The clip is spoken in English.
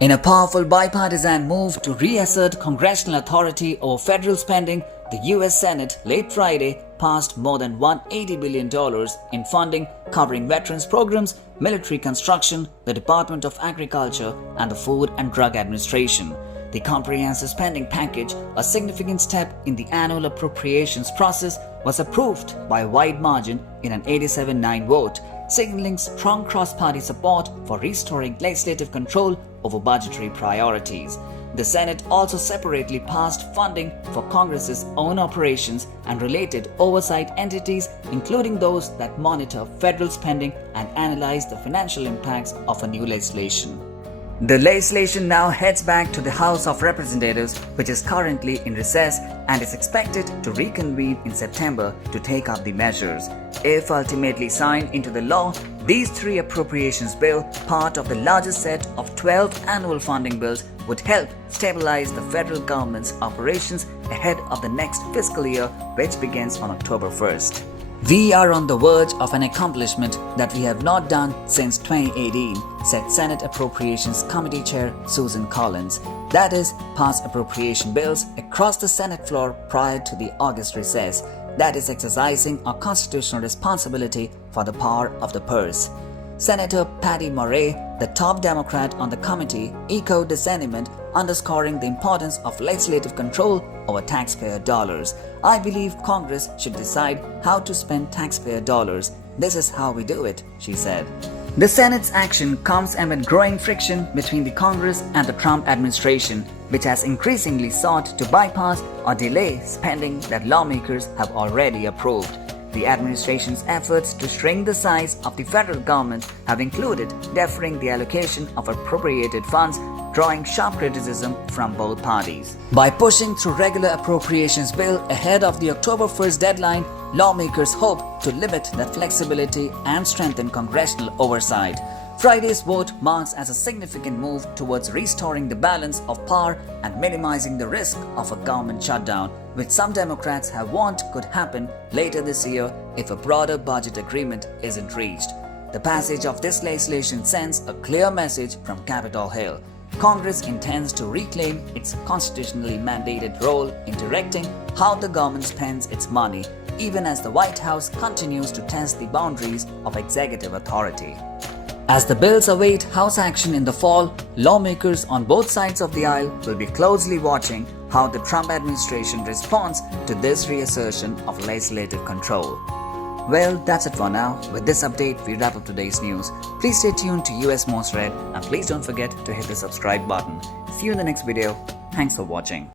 In a powerful bipartisan move to reassert congressional authority over federal spending, the U.S. Senate late Friday passed more than $180 billion in funding covering veterans programs, military construction, the Department of Agriculture, and the Food and Drug Administration. The comprehensive spending package, a significant step in the annual appropriations process, was approved by a wide margin in an 87-9 vote, signaling strong cross-party support for restoring legislative control over budgetary priorities. The Senate also separately passed funding for Congress's own operations and related oversight entities, including those that monitor federal spending and analyze the financial impacts of a new legislation. The legislation now heads back to the House of Representatives, which is currently in recess and is expected to reconvene in September to take up the measures. If ultimately signed into the law, these three appropriations bill, part of the largest set of 12 annual funding bills, would help stabilize the federal government's operations ahead of the next fiscal year, which begins on October 1st. We are on the verge of an accomplishment that we have not done since 2018, said Senate Appropriations Committee Chair Susan Collins. That is, pass appropriation bills across the Senate floor prior to the August recess. That is exercising our constitutional responsibility for the power of the purse. Senator Patty Murray, the top Democrat on the committee, echoed the sentiment, underscoring the importance of legislative control over taxpayer dollars. I believe Congress should decide how to spend taxpayer dollars. This is how we do it, she said. The Senate's action comes amid growing friction between the Congress and the Trump administration, which has increasingly sought to bypass or delay spending that lawmakers have already approved. The administration's efforts to shrink the size of the federal government have included deferring the allocation of appropriated funds, drawing sharp criticism from both parties. By pushing through regular appropriations bill ahead of the October 1st deadline, lawmakers hope to limit that flexibility and strengthen congressional oversight. Friday's vote marks as a significant move towards restoring the balance of power and minimizing the risk of a government shutdown, which some Democrats have warned could happen later this year if a broader budget agreement isn't reached. The passage of this legislation sends a clear message from Capitol Hill. Congress intends to reclaim its constitutionally mandated role in directing how the government spends its money, even as the White House continues to test the boundaries of executive authority. As the bills await House action in the fall, lawmakers on both sides of the aisle will be closely watching how the Trump administration responds to this reassertion of legislative control. Well, that's it for now. With this update, we wrap up today's news. Please stay tuned to US Most Read and please don't forget to hit the subscribe button. See you in the next video. Thanks for watching.